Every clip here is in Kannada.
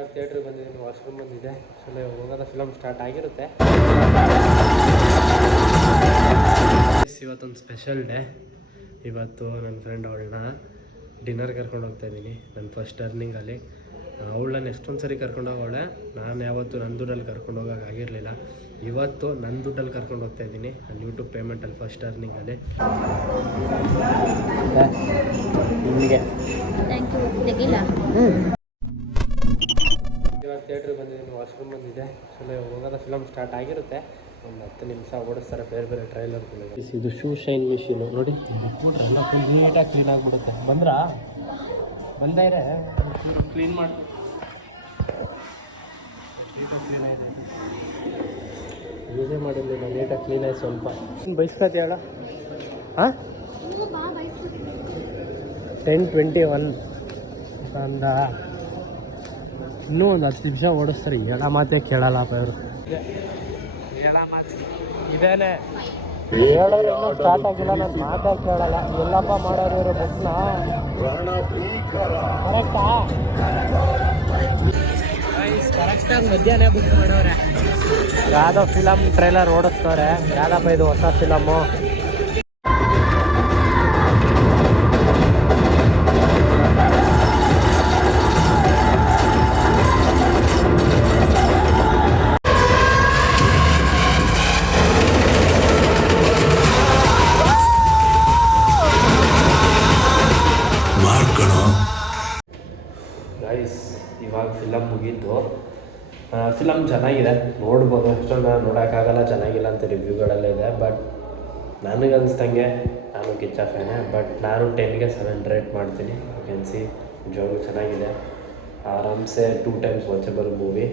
ಇವಾಗ ಥಿಯೇಟ್ರಿಗೆ ಬಂದಿದ್ದೀನಿ, ವಾಶ್ರೂಮ್ ಬಂದಿದೆ. ಸೊ ಹೋಗೋದ ಫಿಲಮ್ ಸ್ಟಾರ್ಟ್ ಆಗಿರುತ್ತೆ. ಇವತ್ತೊಂದು ಸ್ಪೆಷಲ್ ಡೇ. ಇವತ್ತು ನನ್ನ ಫ್ರೆಂಡ್ ಅವಳನ್ನ ಡಿನ್ನರ್ ಕರ್ಕೊಂಡು ಹೋಗ್ತಾ ಇದ್ದೀನಿ. ನನ್ನ ಫಸ್ಟ್ ಅರ್ನಿಂಗಲ್ಲಿ ಅವಳನ್ನ ಎಷ್ಟೊಂದು ಸರಿ ಕರ್ಕೊಂಡು ಹೋಗೋಳೆ. ನಾನು ಯಾವತ್ತು ನನ್ನ ದುಡ್ಡಲ್ಲಿ ಕರ್ಕೊಂಡು ಹೋಗೋಕೆ ಆಗಿರಲಿಲ್ಲ. ಇವತ್ತು ನನ್ನ ದುಡ್ಡಲ್ಲಿ ಕರ್ಕೊಂಡು ಹೋಗ್ತಾ ಇದ್ದೀನಿ, ನನ್ನ ಯೂಟ್ಯೂಬ್ ಪೇಮೆಂಟಲ್ಲಿ ಫಸ್ಟ್ ಅರ್ನಿಂಗಲ್ಲಿ. ನಿಮಗೆ ಥ್ಯಾಂಕ್ ಯು. ತೆಗಿಲ್ಲ. ಇವಾಗ ಥಿಯೇಟ್ರಿಗೆ ಬಂದಿದ್ದೀನಿ, ವಾಶ್ರೂಮ್ ಬಂದಿದೆ. ಸೊ ಹೋಗೋದ ಫಿಲಮ್ ಸ್ಟಾರ್ಟ್ ಆಗಿರುತ್ತೆ. ಒಂದು 10 ನಿಮಿಷ ಓಡಿಸ್ತಾರೆ ಬೇರೆ ಬೇರೆ ಟ್ರೈಲರ್ಗಳು. ಇದು ಶೂ ಶೈನ್ ಮಿಷಿನು ನೋಡಿ, ಬಿಟ್ಬಿಟ್ರೆ ಎಲ್ಲ ಫುಲ್ ನೀಟಾಗಿ ಕ್ಲೀನ್ ಆಗಿಬಿಡುತ್ತೆ. ಬಂದೇ ಕ್ಲೀನ್ ಮಾಡ್ತೀವಿ. ನೀಟಾಗಿ ಕ್ಲೀನ್ ಆಗಿದೆ, ಯೂಸೇ ಮಾಡಿರಲಿಲ್ಲ. ನೀಟಾಗಿ ಕ್ಲೀನ್ ಆಯ್ತು. ಸ್ವಲ್ಪ ಬೈಸ್ಕತಿ ಹೇಳ. ಹಾಂ 10:21 ಅಂದ. ಇನ್ನೂ ಒಂದು 10 ನಿಮಿಷ ಓಡಿಸ್ತಾರೆ. ಹೇಳ ಮಾತೇ ಕೇಳಲ್ಲಪ್ಪ ಇವರು. ಹೇಳ ಮಾತು ಇದೇನೆ ಹೇಳಿದ್ರೆ ಇನ್ನೂ ಸ್ಟಾರ್ಟ್ ಆಗಿಲ್ಲ. ನಾನು ಮಾತೇ ಕೇಳಲ್ಲ. ಎಲ್ಲಪ್ಪ ಮಾಡೋರು ಇವರು ಬುಕ್ನ ಕರೆಕ್ಟಾಗಿ ಮಧ್ಯಾಹ್ನ ಬುಕ್ ಮಾಡೋರೆ. ಯಾವುದೋ ಫಿಲಮ್ ಟ್ರೈಲರ್ ಓಡಿಸ್ತವ್ರೆ. ಯಾವುದಪ್ಪ ಇದು ಹೊಸ ಫಿಲಮ್ಮು? ಗೈಸ್ ಇವಾಗ ಫಿಲಮ್ ಮುಗೀತು. ಫಿಲಮ್ ಚೆನ್ನಾಗಿದೆ, ನೋಡ್ಬೋದು. ಎಷ್ಟೊಂದು ನೋಡೋಕ್ಕಾಗಲ್ಲ, ಚೆನ್ನಾಗಿಲ್ಲ ಅಂತ ರಿವ್ಯೂಗಳೆಲ್ಲ ಇದೆ. ಬಟ್ ನನಗನ್ಸ್ದಂಗೆ ನಾನು ಕಿಚ್ಚ ಫ್ಯಾನೆ. ಬಟ್ ನಾನು 10ಗೆ 7 ರೇಟ್ ಮಾಡ್ತೀನಿ. ಸಿ ನಿಜವಾಗ್ಲೂ ಚೆನ್ನಾಗಿದೆ. ಆರಾಮ್ಸೆ 2 times ವಾಚಬಲ್ ಮೂವಿ.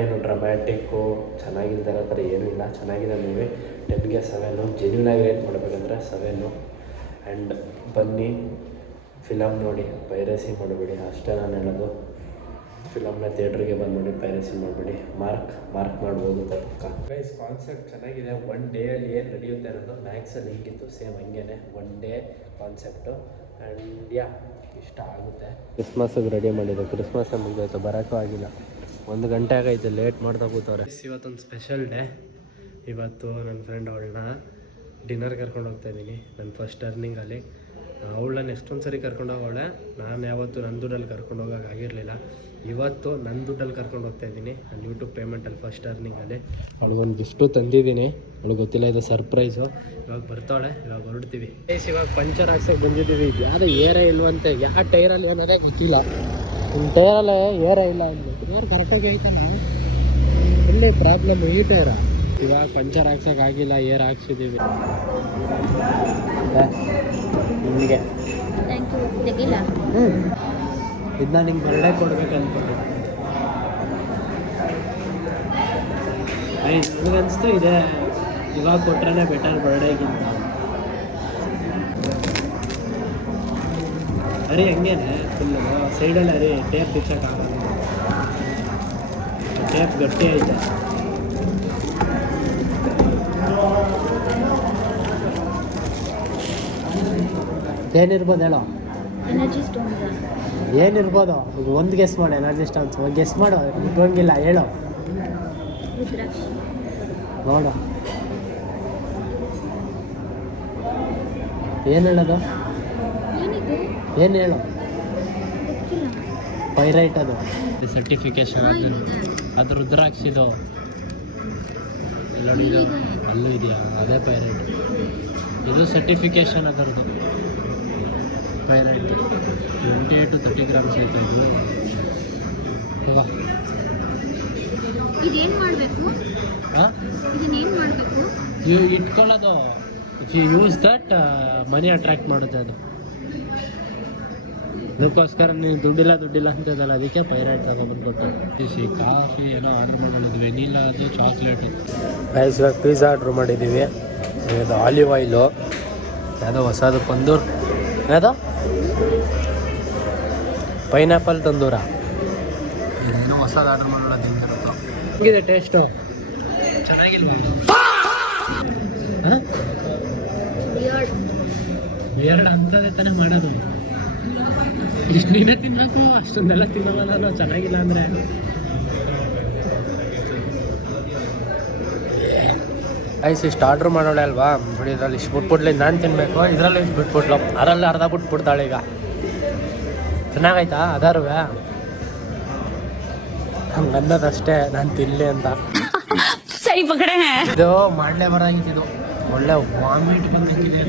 ಏನು ಡ್ರಾಮ್ಯಾಟಿಕ್ಕು ಚೆನ್ನಾಗಿಲ್ದಿರೋ ಥರ ಏನೂ ಇಲ್ಲ. ಚೆನ್ನಾಗಿದೆ ಮೂವಿ. 10ಗೆ 7. ಜೆನ್ಯೂನಾಗಿ ರೇಟ್ ಮಾಡಬೇಕಂದ್ರೆ 7. ಆ್ಯಂಡ್ ಬನ್ನಿ ಫಿಲಮ್ ನೋಡಿ, ಪೈರಸಿ ಮಾಡಬೇಡಿ. ಅಷ್ಟೇ ನಾನು ಹೇಳೋದು. ಫಿಲಮ್ನ ಥಿಯೇಟ್ರಿಗೆ ಬಂದು ನೋಡಿ, ಪೈರಸಿ ಮಾಡಬೇಡಿ. ಮಾರ್ಕ್ ಮಾಡ್ಬೋದು ಪಕ್ಕ. ಗೈಸ್ ಕಾನ್ಸೆಪ್ಟ್ ಚೆನ್ನಾಗಿದೆ. 1 ಡೇಯಲ್ಲಿ ಏನು ನಡೆಯುತ್ತೆ ಅನ್ನೋದು ಮ್ಯಾಕ್ಸಲ್ಲಿ ಹಿಂಗಿತ್ತು, ಸೇಮ್ ಹಂಗೇನೆ 1 ಡೇ ಕಾನ್ಸೆಪ್ಟು. ಆ್ಯಂಡ್ ಇಷ್ಟ ಆಗುತ್ತೆ. ಕ್ರಿಸ್ಮಸ್ಸಿಗೆ ರೆಡಿ ಮಾಡಿದ್ದು, ಕ್ರಿಸ್ಮಸ್ ಮುಗಿದೋಯ್ತು, ಬರೋಕ್ಕೂ ಆಗಿಲ್ಲ. 1 ಗಂಟೆ ಆಗೈತೆ, ಲೇಟ್ ಮಾಡ್ತಾ ಕೂತವ್ರೆ. ಇವತ್ತೊಂದು ಸ್ಪೆಷಲ್ ಡೇ. ಇವತ್ತು ನನ್ನ ಫ್ರೆಂಡ್ ಅವಳನ್ನ ಡಿನ್ನರ್ ಕರ್ಕೊಂಡು ಹೋಗ್ತಾ ಇದ್ದೀನಿ, ನನ್ನ ಫಸ್ಟ್ ಅರ್ನಿಂಗಲ್ಲಿ. ಅವಳನ್ನ ಎಷ್ಟೊಂದು ಸರಿ ಕರ್ಕೊಂಡು ಹೋಗೋಳೆ. ನಾನು ಯಾವತ್ತು ನನ್ನ ದುಡ್ಡಲ್ಲಿ ಕರ್ಕೊಂಡು ಹೋಗೋಕೆ ಆಗಿರಲಿಲ್ಲ. ಇವತ್ತು ನನ್ನ ದುಡ್ಡಲ್ಲಿ ಕರ್ಕೊಂಡು ಹೋಗ್ತಾ ಇದ್ದೀನಿ, ನನ್ನ ಯೂಟ್ಯೂಬ್ ಪೇಮೆಂಟಲ್ಲಿ ಫಸ್ಟ್ ಅರ್ನಿಂಗಲ್ಲಿ. ಅವಳಿಗೊಂದು ಗಿಫ್ಟು ತಂದಿದ್ದೀನಿ. ಅವಳಿಗೆ ಗೊತ್ತಿಲ್ಲ, ಇದು ಸರ್ಪ್ರೈಸು. ಇವಾಗ ಬರ್ತಾಳೆ, ಇವಾಗ ಹೊರಡ್ತೀವಿ. ಇವಾಗ ಪಂಚರ್ ಹಾಕ್ಸೋಕೆ ಬಂದಿದ್ದೀವಿ. ಯಾವುದೇ ಏರೇ ಇಲ್ವಂತೆ, ಯಾವ ಟೈರಲ್ಲಿ ಅನ್ನೋದೇ ಗೊತ್ತಿಲ್ಲ. ನಿಮ್ಮ ಟೈರಲ್ಲೇ ಏರೇ ಇಲ್ಲ ಅಂದು. ಟೈರ್ ಕರೆಕ್ಟಾಗಿ ಐತಲ್ಲ, ಒಳ್ಳೆ ಪ್ರಾಬ್ಲಮ್ ಈ ಟೈರ. ಇವಾಗ ಪಂಚರ್ ಹಾಕ್ಸೋಕೆ ಆಗಿಲ್ಲ, ಏರ್ ಹಾಕ್ಸಿದ್ದೀವಿ. ನಿಮಗೆ ಥ್ಯಾಂಕ್ ಯು. ತೆಗಿಲ್ಲ. ಇದನ್ನ ನಿಮ್ಗೆ ಬರ್ಡೇ ಕೊಡ್ಬೇಕು ಅಂದ್ಕೊಂಡು ನನಗನ್ನಿಸ್ತು ಇದೆ ಇವಾಗ ಕೊಟ್ರೇ ಬೆಟರ್ ಬರ್ಡೇಗಿಂತ. ಅರಿ ಹಂಗೇನೆ ಫುಲ್ಲು ಸೈಡಲ್ಲಿ ಅರಿ ಟೇಪ್ ಬಿಚ್ಚೋಕ್ಕಾಗಲ್ಲ. ಟೇಪ್ ಗಟ್ಟಿ ಐತೆ. ಏನಿರ್ಬೋದು ಹೇಳೋ? ಎನರ್ಜಿ ಸ್ಟೋನ್ಸ್ ಏನಿರ್ಬೋದು? ಒಂದು ಗೆಸ್ ಮಾಡು. ಎನರ್ಜಿ ಸ್ಟೋನ್ಸ್ ಗೆಸ್ ಮಾಡು. ಇಟ್ಕೊಂಗಿಲ್ಲ, ಹೇಳು. ರುದ್ರಾಕ್ಷಿ ನೋಡು ಏನು ಹೇಳೋದು? ಏನು ಹೇಳು? ಪೈರೈಟ್ ಅದು ಸರ್ಟಿಫಿಕೇಶನ್. ಅದು ರುದ್ರಾಕ್ಷಿದು ನೋಡಿ, ಇದು ಅಲ್ಲೂ ಇದೆಯಾ? ಅದೇ ಪೈರೈಟ್. ಇದು ಸರ್ಟಿಫಿಕೇಶನ್ ಅದರದ್ದು ಪೈರೈಟ್. 28 to 30 grams ಐತೆ ಇದು. ಇದೇನು ಮಾಡಬೇಕು? ಹಾಂ, ಇದನ್ನೇನು ಮಾಡಬೇಕು? ಇಟ್ಕೊಳ್ಳೋದು. If you use that money attract ಮಾಡುತ್ತೆ ಅದು. ಅದಕ್ಕೋಸ್ಕರ ನೀವು ದುಡ್ಡಿಲ್ಲ ಅಂತಿದ್ದಲ್ಲ, ಅದಕ್ಕೆ ಪೈರೈಟ್ ತಗೊಬಂದ್ಕೊಟ್ಟು. ಕಾಫಿ ಏನೋ ಆರ್ಡ್ರ್ ಮಾಡೋದು, ವೆನಿಲಾ, ಅದು ಚಾಕ್ಲೇಟು. ಗೈಸ್ ಇವಾಗ ಪಿಜ್ಜಾ ಆರ್ಡ್ರ್ ಮಾಡಿದ್ದೀವಿ. ಇದು ಆಲಿವ್ ಆಯಿಲು, ಯಾವುದೋ ಹೊಸದು ತಂದೂರ್, ಯಾವುದೋ ಪೈನಾಪಲ್ ತಂದೂರ. ಇದೇನೋ ಹೊಸದು ಆರ್ಡ್ರ್ ಮಾಡೋದು ಹೆಂಗಿರುತ್ತೋ. ಹೇಗಿದೆ ಟೇಸ್ಟು? ಚೆನ್ನಾಗಿಲ್ವ? ಹಾಂ, ಎರಡು ಅಂತದೇ ತಾನೇ ಮಾಡೋದು. ಇಷ್ಟು ನೀನೇ ತಿನ್ನಬೇಕು, ಅಷ್ಟೊಂದೆಲ್ಲ ತಿನ್ನಲ್ಲ ನಾನು, ಚೆನ್ನಾಗಿಲ್ಲ ಅಂದರೆ. ಐಸ್ ಇಷ್ಟು ಆರ್ಡ್ರ್ ಮಾಡೋಳೆ ಅಲ್ವಾ, ನೋಡಿ ಇದರಲ್ಲಿ ಇಷ್ಟು ಬಿಟ್ಬಿಡ್ಲಿ, ನಾನು ತಿನ್ನಬೇಕು, ಇದರಲ್ಲಿ ಇಷ್ಟು ಬಿಟ್ಬಿಟ್ಲು, ಅದರಲ್ಲಿ ಅರ್ಧ ಬಿಟ್ಬಿಡ್ತಾಳೆ ಈಗ. ಚೆನ್ನಾಗೈತಾ ಅದಾರು ಹಂಗೆ ಅನ್ನೋದಷ್ಟೇ, ನಾನು ತಿನ್ನಲಿ ಅಂತ. ಸರಿ ಪಕಡೆ ಇದು ಮಾಡಲೇ ಬರಾಗಿದ್ದು, ಒಳ್ಳೆ ವಾಮಿಟ್ ಬಂದಿದೆ.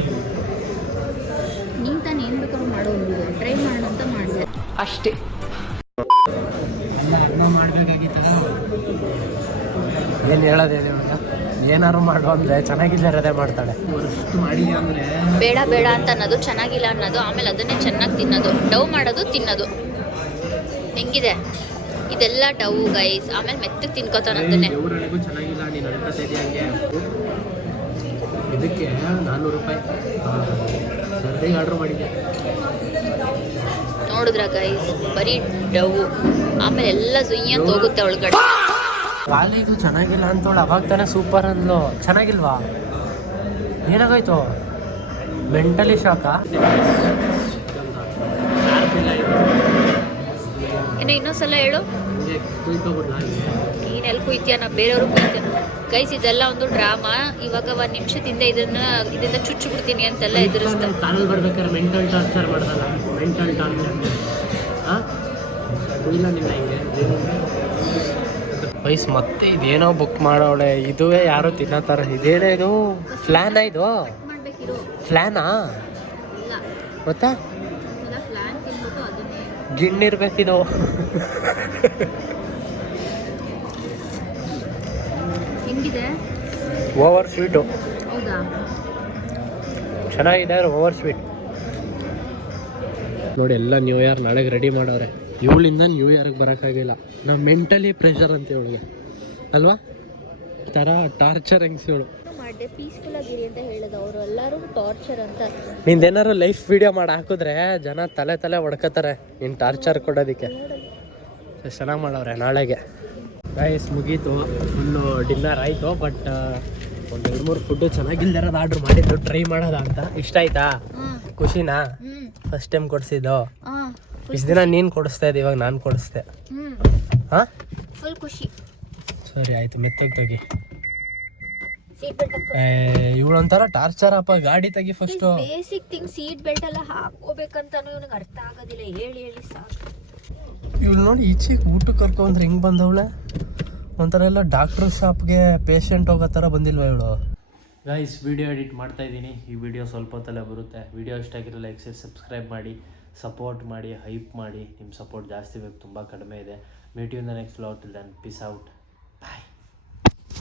ನೀನು ತಾನು ಏನು ಬೇಕಾದ್ರೂ ಮಾಡೋದು, ಟ್ರೈ ಮಾಡೋಣ ಅಂತ ಮಾಡಿದೆ ಅಷ್ಟೇ. ಎಲ್ಲ ಅನ್ನ ಮಾಡಬೇಕಾಗಿತ್ತದ, ಏನು ಹೇಳೋದು ಹೇಳಿ ಇವಾಗ, ಏನಾದ್ರು ಮಾಡು ಅಂದರೆ ಚೆನ್ನಾಗಿಲ್ಲರದೇ ಮಾಡ್ತಾಳೆ. ಅಷ್ಟು ಮಾಡಿದೆ ಅಂದರೆ ಬೇಡ ಬೇಡ ಅಂತ ಅನ್ನೋದು, ಚೆನ್ನಾಗಿಲ್ಲ ಅನ್ನೋದು, ಆಮೇಲೆ ಅದನ್ನೇ ಚೆನ್ನಾಗಿ ತಿನ್ನೋದು, ಡವ್ ಮಾಡೋದು, ತಿನ್ನೋದು. ಹೆಂಗಿದೆ ಇದೆಲ್ಲ ಡವ್ ಗೈಸ್, ಆಮೇಲೆ ಮೆತ್ತಗೆ ತಿನ್ಕೋತಾನೆ ಅದನ್ನೇ. ದೇವರೊಳಗೂ ಚೆನ್ನಾಗಿಲ್ಲ, ನೀನು ಅನ್ಕೋತಾ ಇದೆಯಾ ಹಂಗೆ. ಇದಕ್ಕೆ 400 ರೂಪಾಯಿ ಸರಿಗೆ ಆರ್ಡ್ರ್ ಮಾಡಿದ್ದೆ. ನೋಡಿದ್ರ ಗೈಸ್, ಬರೀ ಡವ್, ಆಮೇಲೆ ಎಲ್ಲ ಸುಯ್ಯ ಅಂತ ಹೋಗುತ್ತೆ ಒಳಗಡೆ. ಖಾಲಿ ಇದು ಚೆನ್ನಾಗಿಲ್ಲ ಅಂತವಳು, ಅವಾಗ ತಾನೇ ಸೂಪರ್ ಅಂದ್ಲು. ಚೆನ್ನಾಗಿಲ್ವಾ? ಏನಾಗೋಯ್ತು? ಮೆಂಟಲಿ ಶಾಕಾ? ಇನ್ನು ಇನ್ನೊಂದ್ಸಲ ಹೇಳು. ನೀನು ಎಲ್ಲಿ ಕುಯ್ತೀಯ, ನಾ ಬೇರೆಯವ್ರು ಕುಯ್ತೀಯ. ಗೈಸ್ ಇದೆಲ್ಲ ಒಂದು ಡ್ರಾಮಾ. ಇವಾಗ 1 ನಿಮಿಷದಿಂದ ಇದರಿಂದ ಚುಚ್ಚಿಬಿಡ್ತೀನಿ ಅಂತೆಲ್ಲ ಎದುರಿಸ್ತಾರೆ. ಕಾಲಲ್ಲಿ ಬರ್ಬೇಕಾದ್ರೆ ಮೆಂಟಲ್ ಟಾರ್ಚರ್ ಮಾಡ್ದಲ್ಲ, ಮೆಂಟಲ್ ಟಾರ್ಚರ್. ಹಾಂ ಇಲ್ಲ ನಿನ್ನ ಹಿಂಗೆ ವಯಸ್ಸು ಮತ್ತೆ ಇದೇನೋ ಬುಕ್ ಮಾಡೋಳೆ, ಇದುವೇ ಯಾರೋ ತಿನ್ನತ್ತಾರ. ಇದೇನೇ ಇದು ಫ್ಲ್ಯಾನಾ? ಇದು ಮಾಡ್ಬೇಕಿರೋ ಫ್ಲ್ಯಾನಾ ಇಲ್ಲ, ಗೊತ್ತಾ? ಫ್ಲಾನ್ ತಿನ್ಬಿಟ್ಟು ಅದನ್ನೇ ಗಿಣ್ಣಿರ್ಬೇಕಿದು. ಹೆಂಗಿದೆ? Over sweet. ಹೌದಾ? ಚೆನ್ನಾಗಿದೆ, ಓವರ್ ಸ್ವೀಟ್. ನೋಡಿ ಎಲ್ಲ ನ್ಯೂ ಇಯರ್ ನಾಳೆಗೆ ರೆಡಿ ಮಾಡವ್ರೆ. ಇವಳಿಂದ ನ್ಯೂ ಇಯರ್ಗೆ ಬರೋಕ್ಕಾಗಿಲ್ಲ, ನಾವು ಮೆಂಟಲಿ ಪ್ರೆಷರ್ ಅಂತ ಇವಳಿಗೆ ಅಲ್ವಾ, ಥರ ಟಾರ್ಚರ್ ಹೆಂಗ್ಸ್ ಇವಳು. ಮಾಡಿದೆ ಪೀಸ್ಫುಲ್ ಆಗಿರಿ ಅಂತ ಹೇಳೋದು, ಅವರು ಎಲ್ಲರೂ ಟಾರ್ಚರ್ ಅಂತ. ನಿಂದೇನಾದ್ರು ಲೈಫ್ ವಿಡಿಯೋ ಮಾಡಿ ಹಾಕಿದ್ರೆ ಜನ ತಲೆ ಹೊಡ್ಕೋತಾರೆ ನೀನು ಟಾರ್ಚರ್ ಕೊಡೋದಕ್ಕೆ. ಎಷ್ಟು ಚೆನ್ನಾಗಿ ಮಾಡವ್ರೆ ನಾಳೆಗೆ. ರೈಸ್ ಮುಗೀತು, ಫುಲ್ಲು ಡಿನ್ನರ್ ಆಯಿತು. ಬಟ್ ಒಂದು 2-3 ಫುಡ್ಡು ಚೆನ್ನಾಗಿಲ್ದಿರೋದು ಆರ್ಡ್ರ್ ಮಾಡಿದ್ದು, ಟ್ರೈ ಮಾಡೋದ ಅಂತ. ಇಷ್ಟ ಆಯ್ತಾ? ಖುಷಿನಾ? ಫಸ್ಟ್ ಟೈಮ್ ಕೊಡಿಸಿದ್ದು. ಇಷ್ಟು ದಿನ ನೀನು ಕೊಡಿಸ್ತಾ ಇದ್ದೆ, ಇವಾಗ ನಾನು ಕೊಡಿಸ್ದೆ. ಹಾಂ ಫುಲ್ ಖುಷಿ. ಸರಿ ಆಯಿತು, ಮೆತ್ತಗೆ ತೆಗಿ. ಸೀಟ್ ಬೆಲ್ಟ್ ಇವಳೊಂಥರ ಟಾರ್ಚರ್ ಅಪ್ಪ. ಗಾಡಿ ತೆಗಿ first. Basic thing, seat belt ಎಲ್ಲ ಹಾಕೋಬೇಕಂತಾನು ಇವನಿಗೆ ಅರ್ಥ ಆಗೋದಿಲ್ಲ. ಹೇಳಿ ಸಾಕು. ಇವಳು ನೋಡಿ ಈಚೆಗೆ ಊಟಕ್ಕೆ ಕರ್ಕೊಂಡ್ರೆ ಹೆಂಗೆ ಬಂದವಳೆ, ಒಂಥರ ಎಲ್ಲ ಡಾಕ್ಟ್ರ್ ಶಾಪ್ಗೆ ಪೇಷಂಟ್ ಹೋಗೋ ಥರ ಬಂದಿಲ್ವ ಇವಳು. ಗೈಸ್ ವಿಡಿಯೋ ಎಡಿಟ್ ಮಾಡ್ತಾ ಇದ್ದೀನಿ, ಈ ವಿಡಿಯೋ ಸ್ವಲ್ಪ ಹೊತ್ತಲ್ಲೇ ಬರುತ್ತೆ. ವಿಡಿಯೋ ಇಷ್ಟ ಆಗಿರೋ ಲೈಕ್ ಸಬ್ಸ್ಕ್ರೈಬ್ ಮಾಡಿ, ಸಪೋರ್ಟ್ ಮಾಡಿ, ಹೈಪ್ ಮಾಡಿ. ನಿಮ್ಮ ಸಪೋರ್ಟ್ ಜಾಸ್ತಿ ಬೇಕು, ತುಂಬ ಕಡಿಮೆ ಇದೆ. Meet you in the next vlog. Till then peace out.